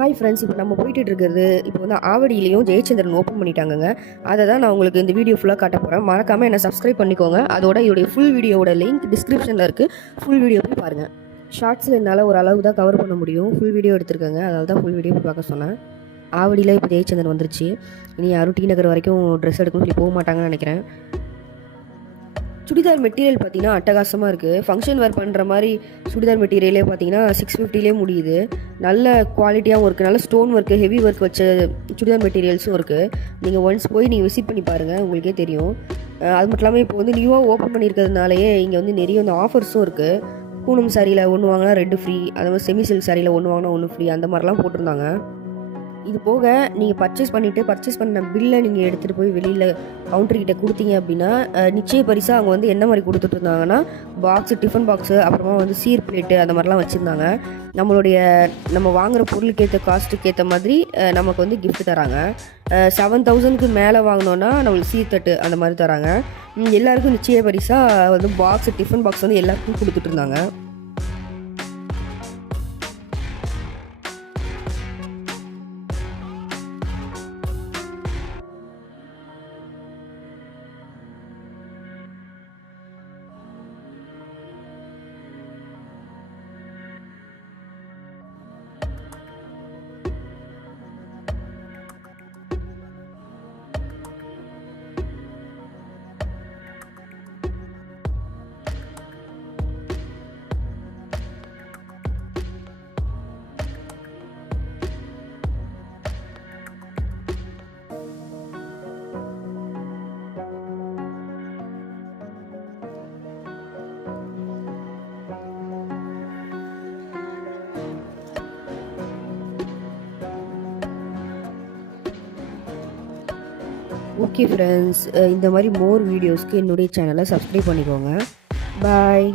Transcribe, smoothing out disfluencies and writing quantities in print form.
Hi friends, இப்போ நம்ம போயிட்டு இருக்கிறது இப்போ வந்து ஆவடியிலையும் ஜெயச்சந்திரன் ஓப்பன் பண்ணிட்டாங்க. அதை தான் நான் உங்களுக்கு இந்த வீடியோ ஃபுல்லாக காட்ட போகிறேன். மறக்காமல் என்னை சப்ஸ்கிரைப் பண்ணிக்கோங்க. அதோட இதோடைய ஃபுல் வீடியோட லிங்க் டிஸ்கிரிப்ஷனில் இருக்குது. ஃபுல் வீடியோ போய் பாருங்கள். ஷார்ட்ஸில் என்னால் ஒரு அளவு தான் கவர் பண்ண முடியும். ஃபுல் வீடியோ எடுத்துருக்கேங்க, அதனால தான் ஃபுல் வீடியோ போய் பார்க்க சொன்னேன். ஆவடியில் இப்போ ஜெயச்சந்திரன் வந்துருச்சு. இனி யாரும் டி நகர் வரைக்கும் ட்ரெஸ் எடுக்கணும்னு சொல்லி போக மாட்டாங்கன்னு நினைக்கிறேன். சுடிதார் மெட்டீரியல் பார்த்தீங்கன்னா அட்டகாசமாக இருக்குது. ஃபங்க்ஷன் வேர் பண்ணுற மாதிரி சுடிதார் மெட்டீரியலே பார்த்தீங்கன்னா 650 முடியுது. நல்ல குவாலிட்டியாகவும் இருக்குது. நல்ல ஸ்டோன் ஒர்க்கு, ஹெவி ஒர்க் வச்ச சுடிதார் மெட்டீரியல்ஸும் இருக்குது. நீங்கள் ஒன்ஸ் போய் நீங்கள் விசிட் பண்ணி பாருங்கள், உங்களுக்கே தெரியும். அது மட்டும் இல்லாமல் இப்போ வந்து நியூவாக ஓப்பன் பண்ணியிருக்கிறதுனாலேயே இங்கே வந்து நிறைய வந்து ஆஃபர்ஸும் இருக்குது. பூனம் சாரியில் ஒன்று வாங்கினா 2 ஃப்ரீ, அது மாதிரி செமி சில்க் சாரியில் ஒன்று வாங்கினா 1 ஃப்ரீ, அந்த மாதிரிலாம் போட்டிருந்தாங்க. இது போக நீங்கள் பர்ச்சேஸ் பண்ண பில்லை நீங்கள் எடுத்துகிட்டு போய் வெளியில் கவுண்டர்கிட்ட கொடுத்தீங்க அப்படின்னா நிச்சய பரிசாக அவங்க வந்து என்ன மாதிரி கொடுத்துட்டு இருந்தாங்கன்னா பாக்ஸு, டிஃபன் பாக்ஸு, அப்புறமா வந்து சீர் பிளேட்டு அந்த மாதிரிலாம் வச்சுருந்தாங்க. நம்ம வாங்குகிற பொருளுக்கு ஏற்ற காஸ்ட்டுக்கு ஏற்ற மாதிரி நமக்கு வந்து கிஃப்ட் தராங்க. 7000க்கு மேலே வாங்கினோன்னா நம்மளுக்கு சீர்தட்டு அந்த மாதிரி தராங்க. எல்லாருக்கும் நிச்சய பரிசாக வந்து பாக்ஸு, டிஃபன் பாக்ஸ் வந்து எல்லாருக்கும் கொடுத்துட்டு இருந்தாங்க. ஓகே ஃப்ரெண்ட்ஸ், இந்த மாதிரி மோர் வீடியோஸ்க்கு என்னுடைய சேனலை சப்ஸ்கிரைப் பண்ணிக்கோங்க. பாய்.